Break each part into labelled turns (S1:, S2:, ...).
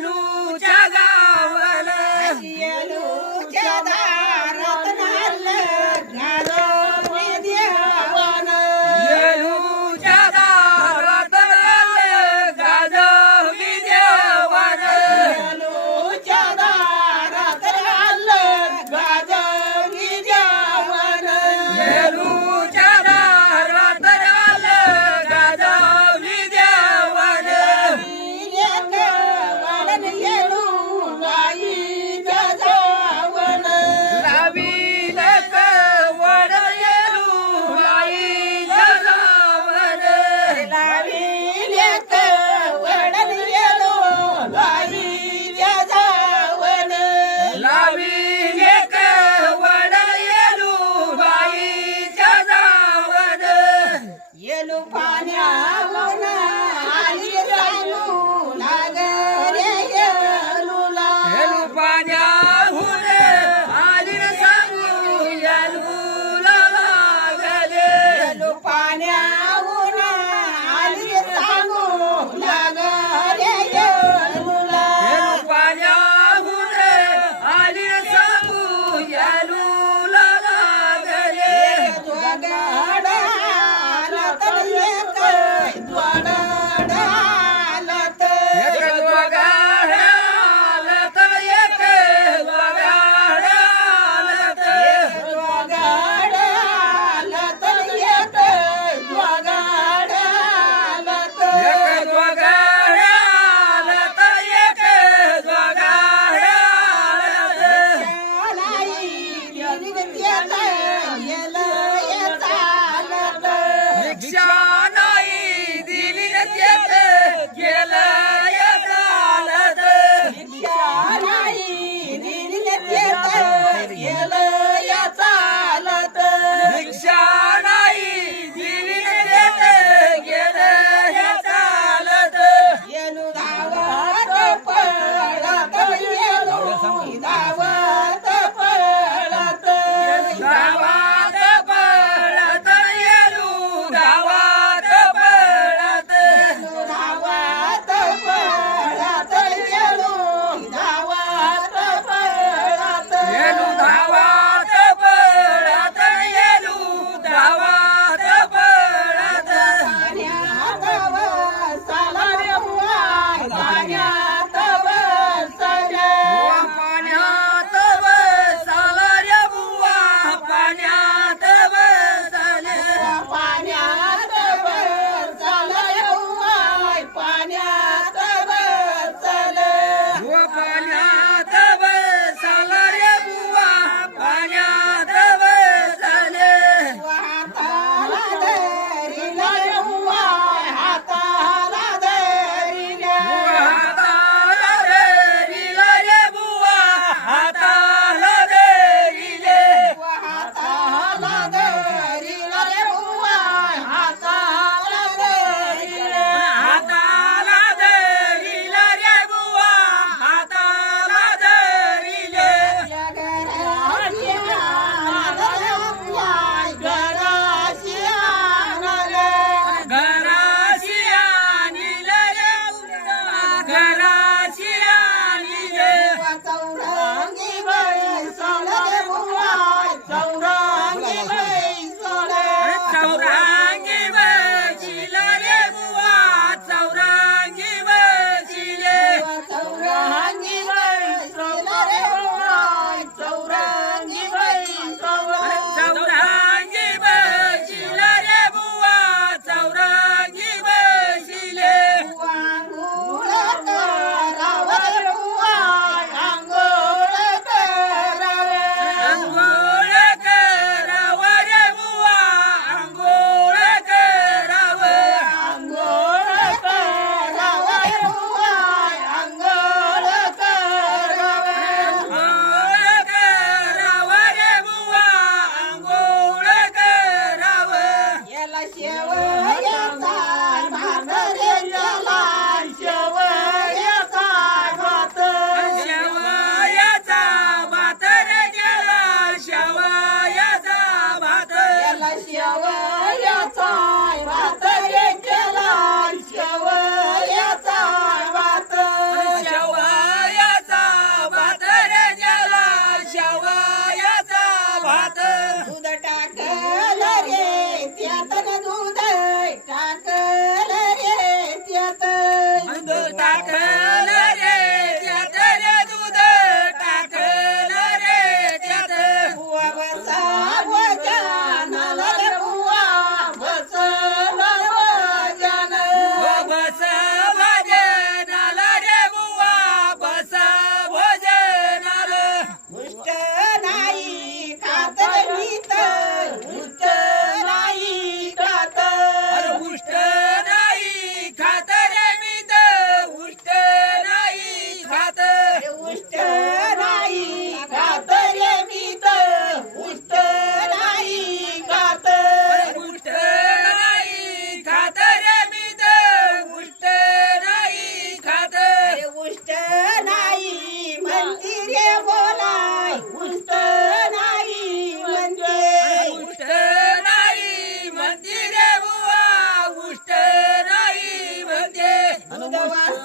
S1: nous.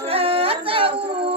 S2: सगळं जाऊ